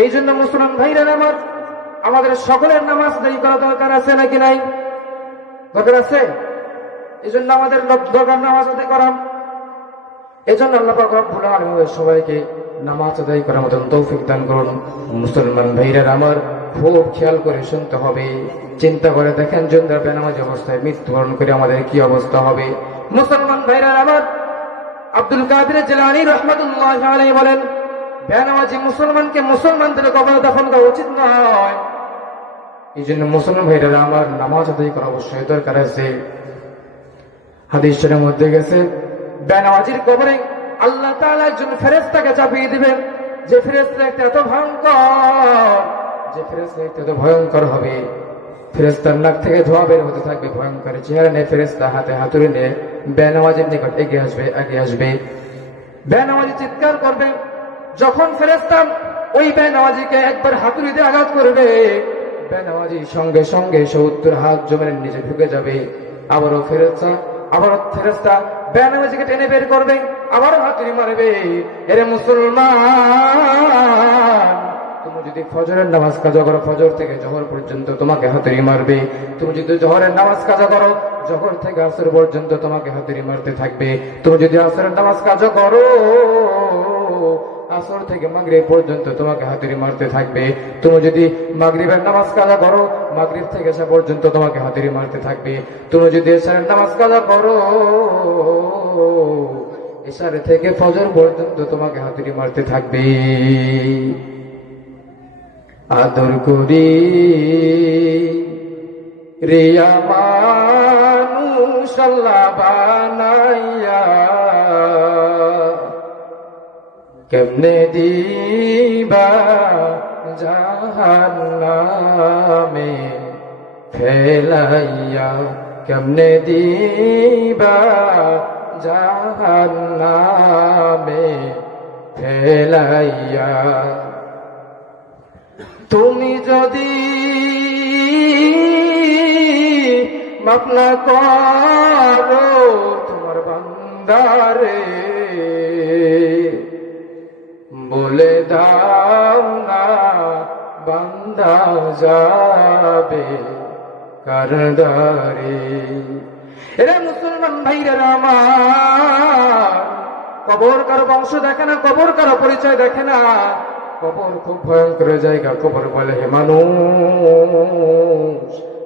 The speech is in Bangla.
এই জন্য মুসলমান ভাইরা আমার, আমাদের সকলের নামাজ দায়ী করা দরকার আছে নাকি নাই? দরকার আছে? এই জন্য আমাদের দরকার নামাজ আদায় করা। এই জন্য আল্লাহ সবাইকে নামাজ আদায় করার মতন তৌফিক দান করুন। মুসলমান ভাইরা আমার, খুব খেয়াল করে শুনতে হবে। চিন্তা করে দেখেন যদি বেনামাজ অবস্থায় মৃত্যুবরণ করে আমাদের কি অবস্থা হবে। মুসলমান ভাইরা আমার, আব্দুল কাদের জেলানি রহমতুল্লাহ বলেন বেনামাজি মুসলমানকে মুসলমানদের কবরে দফন করা উচিত নয়? এই জন্য মুসলমান ভাইরা আমার নামাজ আদায় করা অবশ্যই দরকার আছে। হাদিসের মধ্যে গেছে বেনামাজির কবরে আল্লাহ তাআলা একজন ফেরেশতাকে চাপিয়ে দিবেন। যে ফেরেশতা একটা এত ভয়ঙ্কর, যে ফেরেশতা একটা এত ভয়ঙ্কর হবে। ফেরেশতার নাক থেকে ধোয়া বের হতে থাকবে, ভয়ঙ্কর চেহারা নিয়ে ফেরেশতা হাতে হাতুড়ি নিয়ে বেনামাজির নিকট এগিয়ে আসবে এগিয়ে আসবে। বেনামাজি চিৎকার করবে যখন ফেরেস্তাম ওই বেনামাজিকে একবার হাতুড়ি দিয়ে আঘাত করবে। বেনামাজি সঙ্গে সঙ্গে সত্তর হাত জমিনের নিচে ঢুকে যাবে। আবারও ফেরেস্তা আবারও ফেরেস্তা বেনামাজিকে টেনে বের করবে, আবারও হাতুড়ি মারবে। এরে মুসলমান, তুমি যদি ফজরের নামাজ কাজা করো, ফজর থেকে জহর পর্যন্ত তোমাকে হাতুড়ি মারবে। তুমি যদি জহরের নামাজ কাজা করো, জহর থেকে আসর পর্যন্ত তোমাকে হাতুড়ি মারতে থাকবে। তুমি যদি আসরের নামাজ কাজা করো আসর থেকে মাগরিব পর্যন্ত তোমাকে হাতুড়ি মারতে থাকবে। তুমি যদি মাগরিবের নামাজ কাজা করো, মাগরিব থেকে এসা পর্যন্ত তোমাকে হাতুড়ি মারতে থাকবে। তুমি যদি এশারের নামাজ কাজা করো, এশারে থেকে ফজর পর্যন্ত তোমাকে হাতুড়ি মারতে থাকবে। আদর করি রিয়া মানুষ বানাইয়া কেমনে দিবা জাহান্নামে? ফেলাইয়া কেমনে দিবা জাহান্নামে? ফেলাইয়া। তুমি যদি মাপনা করো তোমার বান্দারে বলে দাও না, বান্দা যাবে কারদারে এরা মুসলমান ভাইরা আমার। কবর কারও বংশ দেখে না, কবর কারও পরিচয় দেখে না। কবর খুব ভয়ঙ্কর জায়গা, কবর বলে হে মানুষ।